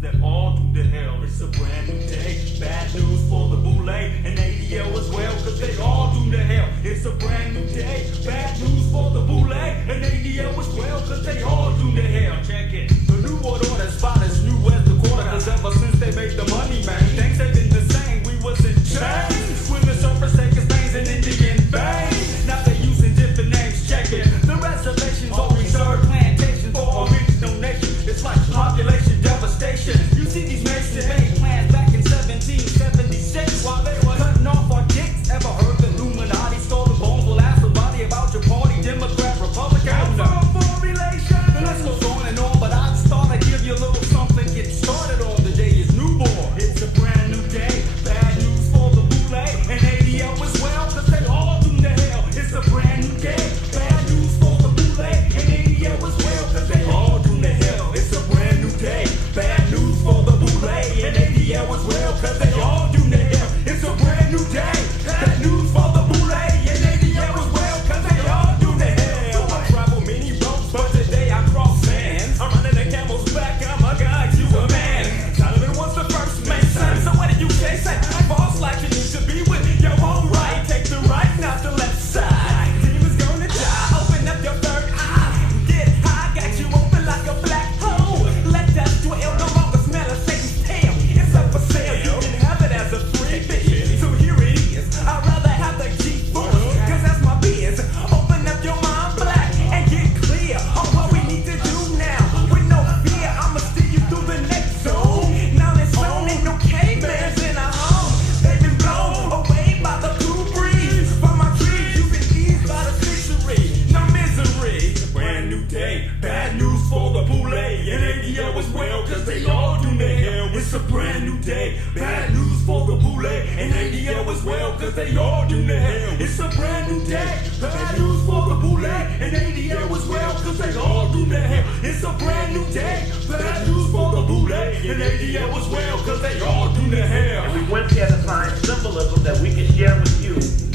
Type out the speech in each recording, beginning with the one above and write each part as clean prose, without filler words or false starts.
they're all doomed to hell. It's a brand new day. Bad news for the Boule and ADL as well, cause they all doomed to hell. It's a brand new day. Bad news for the Boule and ADL as well, cause they all doomed to hell. Check it. The new world order spot is new as the quarter, cause ever since they made the money, man, things ain't been the same. We was in chains when the surface taking things in Indian Bay. Now they using different names. Check it. The reservations all reserved plantations for original nation. It's like population devastation. You see these masons made plans back in 1776 while they were cutting off our dicks. Ever heard the Illuminati stole the bones? Will ask somebody about your party, Democrat, Republican. I'm from formulation. The list goes on and on, but I just thought I'd give you a little something. Get started on the day is newborn. It's a brand new day. Bad news for the Boule and ADL as well, cause they all doomed to hell. It's a brand new day. Bad news for the Boule and ADL as well, cause they all doomed to hell. It's a brand new day. Bad news for the Boule and ADL as well, cause they all doomed to hell. It's a brand new day. Bad news for the Boule and ADL as well, cause they all doomed to hell. I travel many roads, but today I cross sands. I'm running the camel's back, I'm a guy, you a man. Solomon was the first Mason, so what did you say? Say, boss like you need to be with your own right. Take the right, not the left side. Demons gonna die, open up your third eye. Get high, got you open like a black hole. Let that dwell, no longer smell of Satan's tail. It's up for sale, you can have it as a freebie. So here it is, I'd rather have the G-Force, cause that's my biz. Open up your mind black and get clear on what we need to do now. With no fear, I'ma steer you through the next zone. Now this zone ain't no caveman's in a home. They've been blown away by the blue breeze. From my trees, you've been eased by the century. No misery. Brand new day. Bad news for the Boule and ADL as well, cause they all doomed to hell. It's a brand new day. Bad news for the Boule and ADL as well, cause they all doomed to hell. It's a brand new day. Bad news for the Boule and ADL as well, cause they all doomed to hell. It's a brand new day. Bad news for the Boule and ADL as well, cause they all doomed to hell. And we went there to find symbolism that we can share with you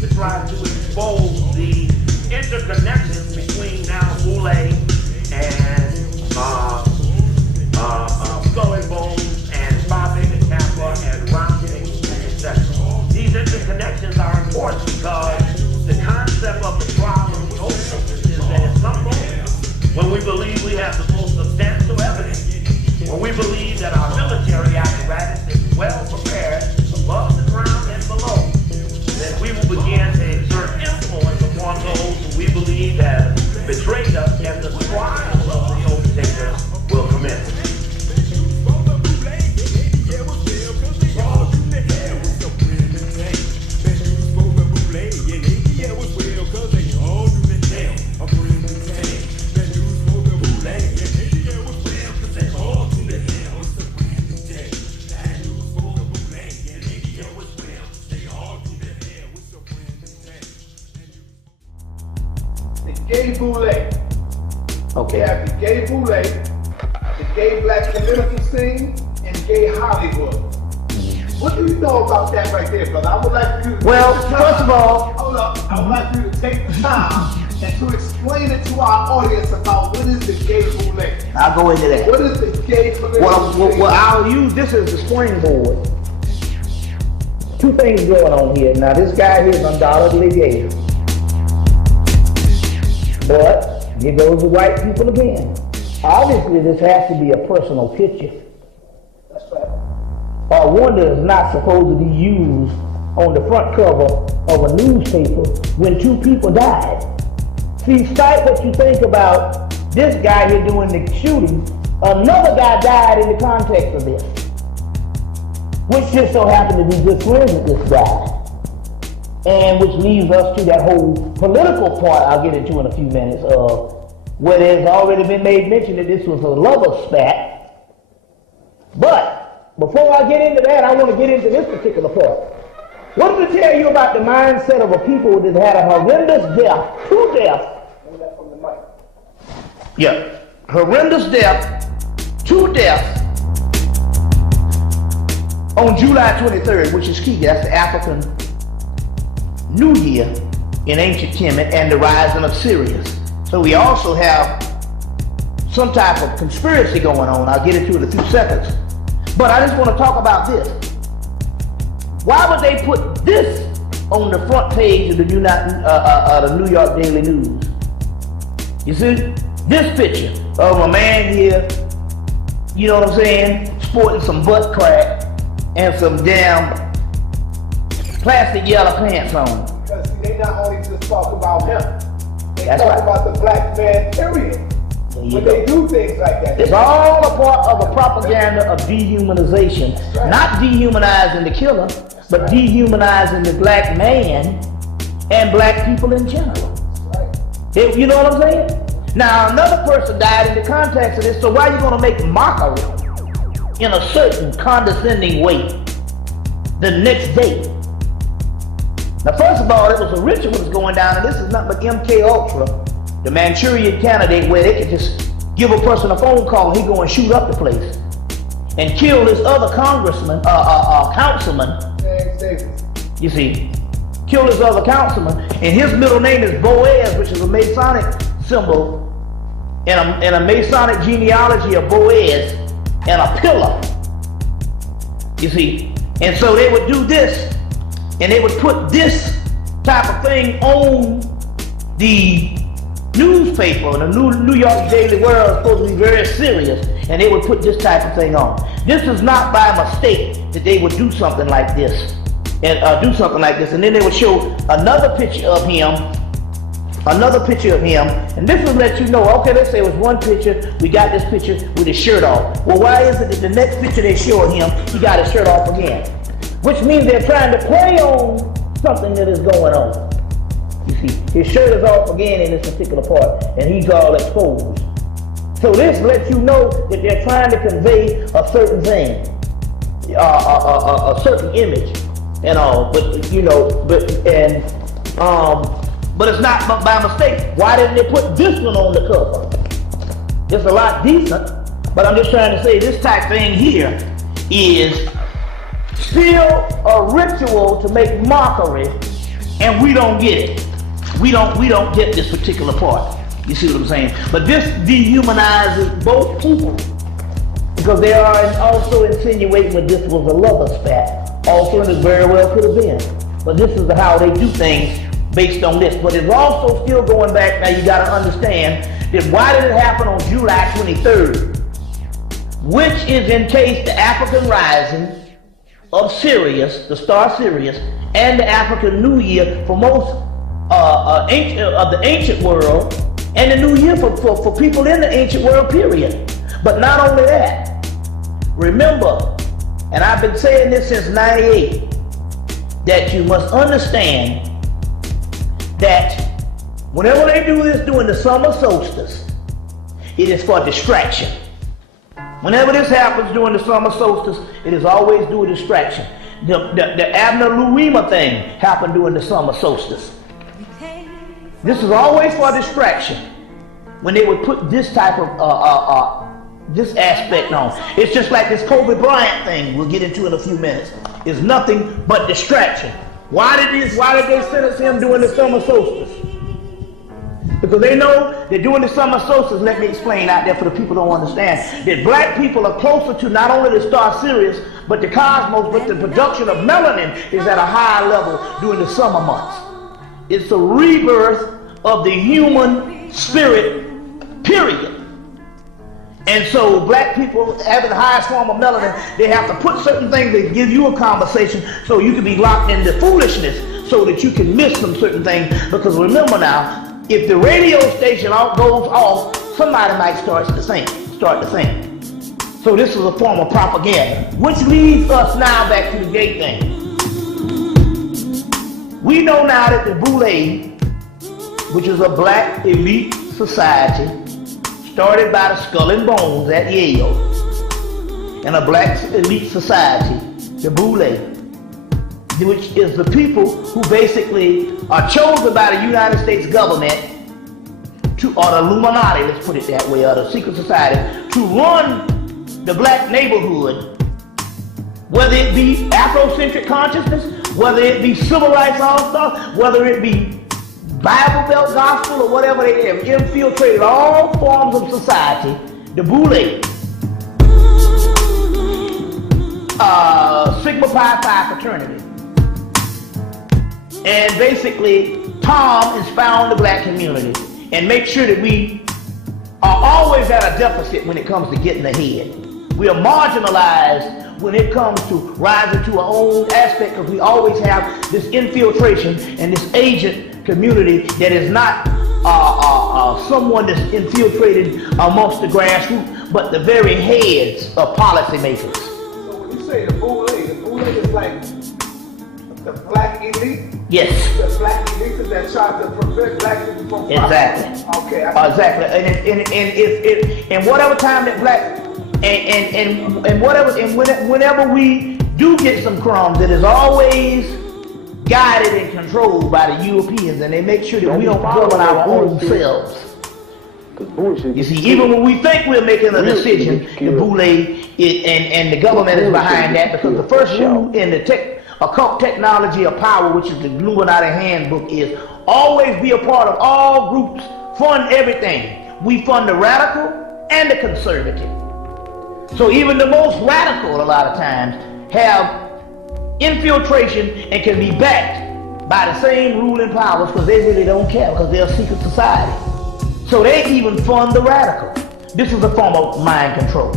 to try to expose the interconnections between now Boule and Skull and Bones and Phi Beta Kappa and Rounding, etc. These interconnections are important because the concept of the trial of the ocean is that at some moment, when we believe we have the most substantial evidence, when we believe that our military apparatus is well prepared above the ground and below, then we will begin to exert influence upon those who we believe have betrayed us, and the trial of the overtakers will commence. Gay Boule. Okay. We have the gay Boule, the gay black political scene, and gay Hollywood. What do you know about that right there, brother? I would like you to First of all, hold up. I would like you to take the time and to explain it to our audience about what is the gay Boule. I'll go into that. What is the gay political scene? Well, I'll use this as the springboard. Two things going on here. Now, this guy here is undoubtedly gay. But here goes the white people again. Obviously, this has to be a personal picture. That's right. Or one that is not supposed to be used on the front cover of a newspaper when two people died. See, despite what you think about this guy here doing the shooting, another guy died in the context of this, which just so happened to be good friends with this guy. And which leads us to that whole political part I'll get into in a few minutes, where there's already been made mention that this was a lover spat. But before I get into that, I want to get into this particular part. What did I tell you about the mindset of a people that had a horrendous death, two deaths? Yeah, horrendous death, two deaths on July 23rd, which is key. That's the African New Year in ancient Kemet and the rising of Sirius. So we also have some type of conspiracy going on. I'll get into it in a few seconds. But I just want to talk about this. Why would they put this on the front page of the New York Daily News? You see, this picture of a man here, you know what I'm saying, sporting some butt crack and some damn plastic yellow pants on. Because see, they not only just talk about him, they That's talk right. about the black man, period. When they do things like that. It's all a part of a propaganda of dehumanization. Right. Not dehumanizing the killer, but dehumanizing the black man and black people in general. Right. You know what I'm saying? Now, another person died in the context of this, so why are you going to make mockery in a certain condescending way the next day? Now, first of all, it was a ritual that's going down, and this is nothing but MK Ultra, the Manchurian candidate, where they could just give a person a phone call and he go and shoot up the place and kill this other councilman, you see, kill this other councilman, and his middle name is Boaz, which is a Masonic symbol and a Masonic genealogy of Boaz and a pillar, you see. And so they would do this, and they would put this type of thing on the newspaper, and the New York Daily World is supposed to be very serious, and they would put this type of thing on. This is not by mistake that they would do something like this, and and then they would show another picture of him, and this will let you know, okay, let's say it was one picture, we got this picture with his shirt off. Well, why is it that the next picture they show of him, he got his shirt off again? Which means they're trying to play on something that is going on. You see, his shirt is off again in this particular part, and he's all exposed. So this lets you know that they're trying to convey a certain thing, a certain image, and all. But you know, but it's not by mistake. Why didn't they put this one on the cover? It's a lot decent, but I'm just trying to say this type thing here is still a ritual to make mockery, and we don't get it. We don't get this particular part. You see what I'm saying? But this dehumanizes both people, because they are also insinuating that this was a lover spat. Also, and it very well could have been. But this is how they do things based on this. But it's also still going back. Now you got to understand that why did it happen on July 23rd, which is in case the African rising of Sirius, the star Sirius, and the African New Year for most of the ancient world, and the New Year for people in the ancient world, period. But not only that, remember, and I've been saying this since '98, that you must understand that whenever they do this during the summer solstice, it is for distraction. Whenever this happens during the summer solstice, it is always due to distraction. The Abner Lurima thing happened during the summer solstice. This is always for distraction. When they would put this type of this aspect on, it's just like this Kobe Bryant thing we'll get into in a few minutes. It's nothing but distraction. Why did they sentence him during the summer solstice? Because they know that during the summer solstice, let me explain out there for the people who don't understand, that black people are closer to not only the star Sirius, but the cosmos, but the production of melanin is at a higher level during the summer months. It's a rebirth of the human spirit, period. And so black people having the highest form of melanin, they have to put certain things that give you a conversation so you can be locked into foolishness so that you can miss some certain things. Because remember now, if the radio station goes off, somebody might start to sing. So this is a form of propaganda, which leads us now back to the gay thing. We know now that the Boule, which is a black elite society started by the Skull and Bones at Yale, and a black elite society, the Boule, which is the people who basically are chosen by the United States government or the Illuminati, let's put it that way, or the secret society, to run the black neighborhood, whether it be Afrocentric consciousness, whether it be civil rights all-star, whether it be Bible Belt gospel or whatever, they have infiltrated all forms of society. The Boule Sigma Pi Phi fraternity. And basically, Tom is found the black community and make sure that we are always at a deficit when it comes to getting ahead. We are marginalized when it comes to rising to our own aspect, because we always have this infiltration and this agent community that is not someone that's infiltrated amongst the grassroots, but the very heads of policymakers. So when you say the Boule is like the black elite? Yes. The black elite that try to prevent black people from Exactly. Okay. Exactly. And whatever time that black and whatever and whenever we do get some crumbs, it is always guided and controlled by the Europeans, and they make sure that we don't govern our own selves. You see, even when we think we're making a decision, the Boule and the government is behind that, because the first rule in the occult technology of power, which is the Illuminati handbook, is always be a part of all groups, fund everything. We fund the radical and the conservative. So even the most radical, a lot of times, have infiltration and can be backed by the same ruling powers, because they really don't care, because they're a secret society. So they even fund the radical. This is a form of mind control.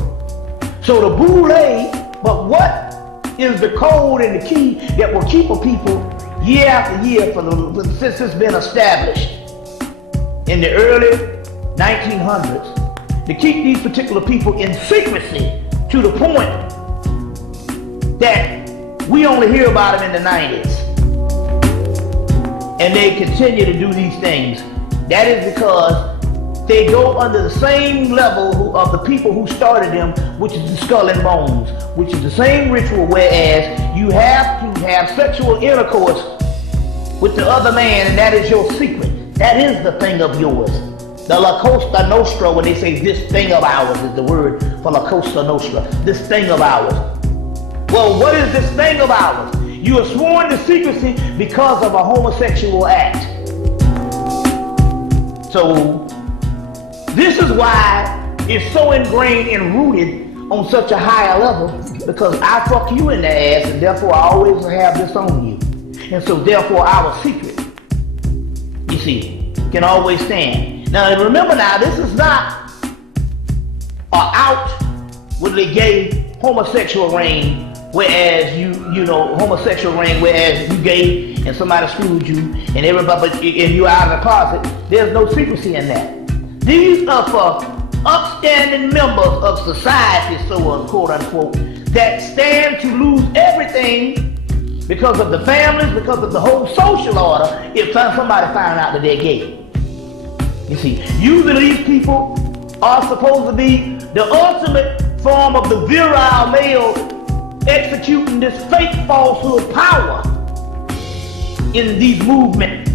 So the Boule, but what is the code and the key that will keep a people year after year since it's been established in the early 1900s, to keep these particular people in secrecy to the point that we only hear about them in the 90s. And they continue to do these things. That is because they go under the same level of the people who started them, which is the skull and bones, which is the same ritual, whereas you have to have sexual intercourse with the other man, and that is your secret. That is the thing of yours. The La Costa Nostra, when they say this thing of ours, is the word for La Costa Nostra, this thing of ours. Well, what is this thing of ours? You are sworn to secrecy because of a homosexual act. So this is why it's so ingrained and rooted on such a higher level, because I fuck you in the ass, and therefore I always have this on you. And so therefore our secret, you see, can always stand. Now remember, now this is not out with the gay homosexual ring, whereas you know homosexual ring, whereas you gay and somebody screwed you and everybody and you out of the closet. There's no secrecy in that. These are for upstanding members of society, so on, quote unquote, that stand to lose everything because of the families, because of the whole social order, if somebody found out that they're gay. You see, usually these people are supposed to be the ultimate form of the virile male executing this fake falsehood power in these movements.